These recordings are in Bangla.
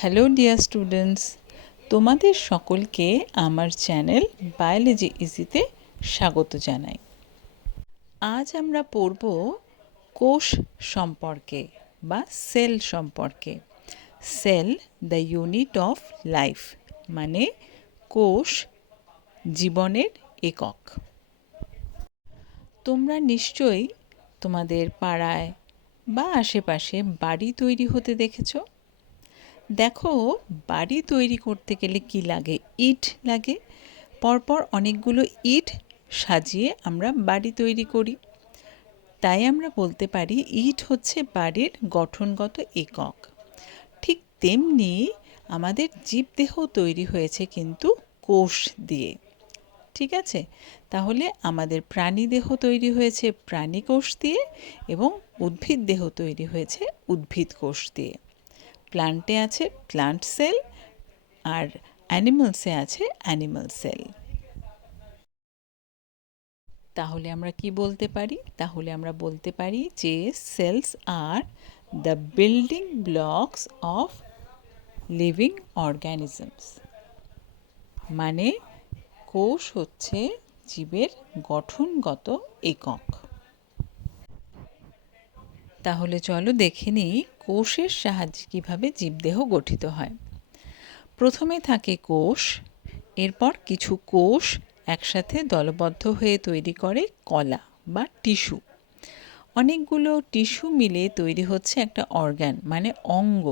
হ্যালো ডিয়ার স্টুডেন্টস, তোমাদের সকলকে আমার চ্যানেল বায়োলজি ইজিতে স্বাগত জানাই। আজ আমরা পড়ব কোষ সম্পর্কে বা সেল সম্পর্কে। Cell the unit of life, মানে কোষ জীবনের একক। তোমরা নিশ্চয়ই তোমাদের পাড়ায় বা আশেপাশে বাড়ি তৈরি হতে দেখেছো। দেখো, বাড়ি তৈরি করতে গেলে কি লাগে? ইট লাগে। পরপর অনেকগুলো ইট সাজিয়ে আমরা বাড়ি তৈরি করি। তাই আমরা বলতে পারি ইট হচ্ছে বাড়ির গঠনগত একক। ঠিক তেমনি আমাদের জীবদেহ তৈরি হয়েছে কিন্তু কোষ দিয়ে। ঠিক আছে? তাহলে আমাদের প্রাণী দেহ তৈরি হয়েছে প্রাণী কোষ দিয়ে এবং উদ্ভিদ দেহ তৈরি হয়েছে উদ্ভিদ কোষ দিয়ে। প্ল্যান্টে আছে প্ল্যান্ট সেল আর অ্যানিমালসে আছে অ্যানিমাল সেল। তাহলে আমরা কি বলতে পারি? তাহলে আমরা বলতে পারি যে cells are the building blocks of living organisms, মানে কোষ হচ্ছে জীবের গঠনগত একক। তাহলে চলো দেখে নিই কোষের সাহায্যে কীভাবে জীবদেহ গঠিত হয়। প্রথমে থাকে কোষ, এরপর কিছু কোষ একসাথে দলবদ্ধ হয়ে তৈরি করে কলা বা টিস্যু। অনেকগুলো টিস্যু মিলে তৈরি হচ্ছে একটা অর্গান, মানে অঙ্গ।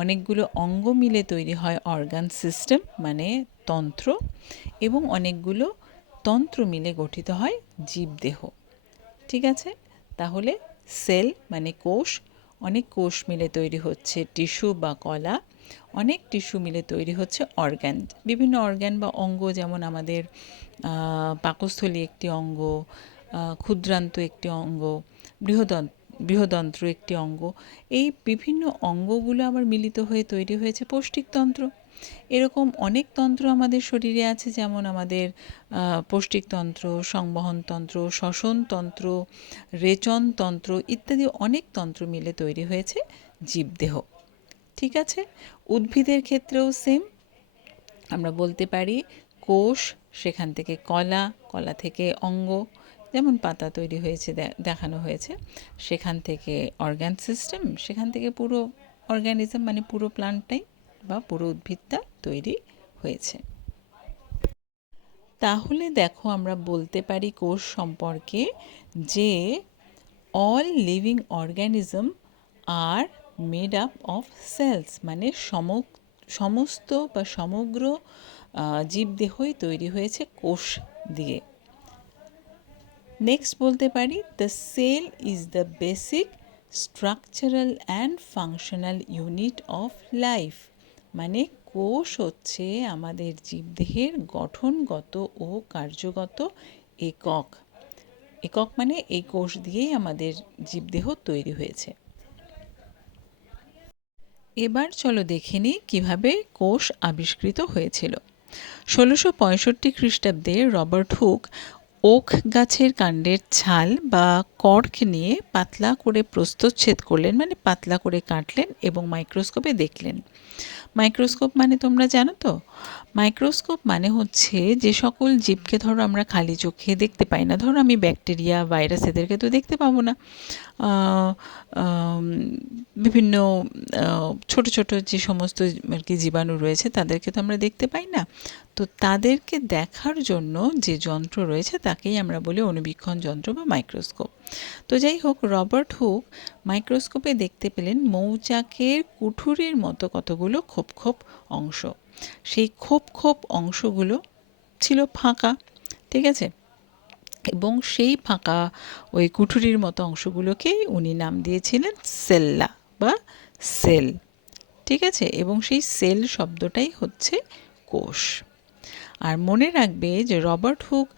অনেকগুলো অঙ্গ মিলে তৈরি হয় অর্গান সিস্টেম, মানে তন্ত্র। এবং অনেকগুলো তন্ত্র মিলে গঠিত হয় জীবদেহ। ঠিক আছে? তাহলে সেল মানে কোষ, অনেক কোষ মিলে তৈরি হচ্ছে টিস্যু বা কলা, অনেক টিস্যু মিলে তৈরি হচ্ছে অর্গ্যান। বিভিন্ন অর্গ্যান বা অঙ্গ, যেমন আমাদের পাকস্থলী একটি অঙ্গ, ক্ষুদ্রান্ত একটি অঙ্গ, বৃহদন্ত্র একটি অঙ্গ। এই বিভিন্ন অঙ্গগুলো আবার মিলিত হয়ে তৈরি হয়েছে পৌষ্টিকতন্ত্র। এরকম অনেক তন্ত্র আমাদের শরীরে আছে, যেমন আমাদের পৌষ্টিকতন্ত্র, সংবহনতন্ত্র, শ্বসনতন্ত্র, রেচনতন্ত্র ইত্যাদি অনেক তন্ত্র মিলে তৈরি হয়েছে জীবদেহ। ঠিক আছে? উদ্ভিদের ক্ষেত্রেও সেম। আমরা বলতে পারি কোষ, সেখান থেকে কলা, কলা থেকে অঙ্গ, যেমন পাতা তৈরি হয়েছে দেখানো হয়েছে, সেখান থেকে অর্গান সিস্টেম, সেখান থেকে পুরো অর্গানিজম মানে পুরো প্ল্যান্টটাই বা পুরো উদ্ভিদটা তৈরি হয়েছে। তাহলে দেখো, আমরা বলতে পারি কোষ সম্পর্কে যে all living organism are made up of cells, মানে সমস্ত বা সমগ্র জীবদেহই তৈরি হয়েছে কোষ দিয়ে। নেক্সট বলতে পারি the cell is the basic structural and functional unit of life, মানে কোষ হচ্ছে আমাদের জীবদেহের গঠনগত ও কার্যগত একক। একক মানে এই কোষ দিয়েই আমাদের জীবদেহ তৈরি হয়েছে। এবার চলো দেখে নিই কীভাবে কোষ আবিষ্কৃত হয়েছিল। 1665 খ্রিস্টাব্দে রবার্ট হুক ওক গাছের কাণ্ডের ছাল বা কর্ক নিয়ে পাতলা করে প্রস্থচ্ছেদ করলেন, মানে পাতলা করে কাটলেন এবং মাইক্রোস্কোপে দেখলেন। মাইক্রোস্কোপ মানে তোমরা জানো তো? মাইক্রোস্কোপ মানে হচ্ছে যে সকল জীবকে ধরো আমরা খালি চোখে দেখতে পাই না। ধরো আমি ব্যাকটেরিয়া, ভাইরাস এদেরকে তো দেখতে পাবো না। বিভিন্ন ছোট ছোট যে সমস্ত আর কি জীবাণু রয়েছে তাদেরকে তো আমরা দেখতে পাই না। তো তাদেরকে দেখার জন্য যে যন্ত্র রয়েছে তাকেই আমরা বলি অণুবীক্ষণ যন্ত্র বা মাইক্রোস্কোপ। তো যাই হোক, রবার্ট হুক মাইক্রোস্কোপে দেখতে পেলেন মৌচাকের কুঠুরির মতো কতগুলো খোপ খোপ অংশ। সেই খোপ খোপ অংশগুলো ছিল ফাঁকা। ঠিক আছে? এবং সেই ফাঁকা ওই কুঠুরির মতো অংশগুলোকেই উনি নাম দিয়েছিলেন সেল্লা বা সেল। ঠিক আছে? এবং সেই সেল শব্দটাই হচ্ছে কোষ। আর মনে রাখবে যে রবার্ট হুক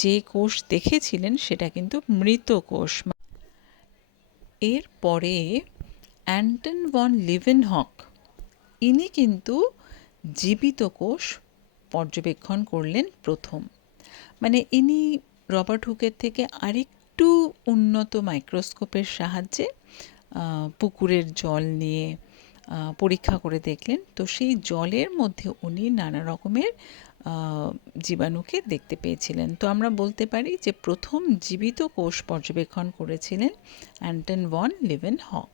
যে কোষ দেখেছিলেন সেটা কিন্তু মৃত কোষ। এরপরে অ্যান্টন ভন লিভেনহক, ইনি কিন্তু জীবিত কোষ পর্যবেক্ষণ করলেন প্রথম। মানে ইনি রবার্ট হুকের থেকে আরেকটু উন্নত মাইক্রোস্কোপের সাহায্যে পুকুরের জল নিয়ে পরীক্ষা করে দেখলেন। তো সেই জলের মধ্যে উনি নানা রকমের জীবাণুকে দেখতে পেয়েছিলেন। তো আমরা বলতে পারি যে প্রথম জীবিত কোষ পর্যবেক্ষণ করেছিলেন অ্যান্টন ভন লিউয়েনহক।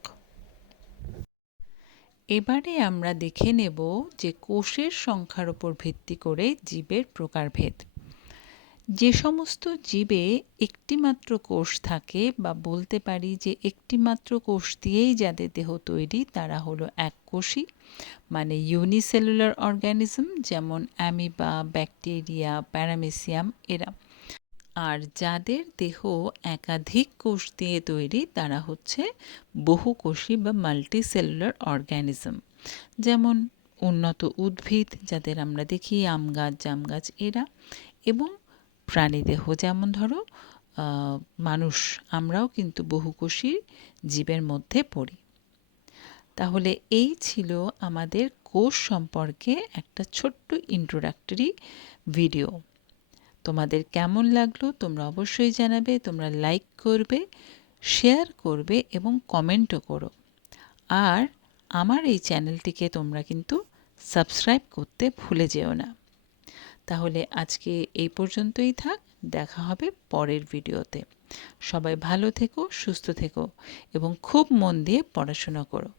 এবারে আমরা দেখে নেব যে কোষের সংখ্যার উপর ভিত্তি করে জীবের প্রকারভেদ। যে সমস্ত জীবে একটিমাত্র কোষ থাকে বা বলতে পারি যে একটিমাত্র কোষ দিয়েই যাদের দেহ তৈরি তারা হলো এককোষী, মানে ইউনিসেলুলার অর্গানিজম, যেমন অ্যামিবা, ব্যাকটেরিয়া, প্যারামেসিয়াম এরা। আর যাদের দেহ একাধিক কোষ দিয়ে তৈরি তারা হচ্ছে বহুকোষী বা মাল্টিসেলুলার অর্গানিজম, যেমন উন্নত উদ্ভিদ যাদের আমরা দেখি আম গাছ, জাম গাছ এরা, এবং প্রাণীদেহ যেমন ধরো মানুষ, আমরাও কিন্তু বহুকোষী জীবের মধ্যে পড়ি। তাহলে এই ছিল আমাদের কোষ সম্পর্কে একটা ছোট্ট ইন্ট্রোডাক্টরি ভিডিও। তোমাদের কেমন লাগলো তোমরা অবশ্যই জানাবে, তোমরা লাইক করবে, শেয়ার করবে এবং কমেন্টও করো। আর আমার এই চ্যানেলটিকে তোমরা কিন্তু সাবস্ক্রাইব করতে ভুলে যেও না। তাহলে আজকে এই পর্যন্তই থাক, দেখা হবে পরের ভিডিওতে। সবাই ভালো থেকো, সুস্থ থেকো এবং খুব মন দিয়ে পড়াশোনা করো।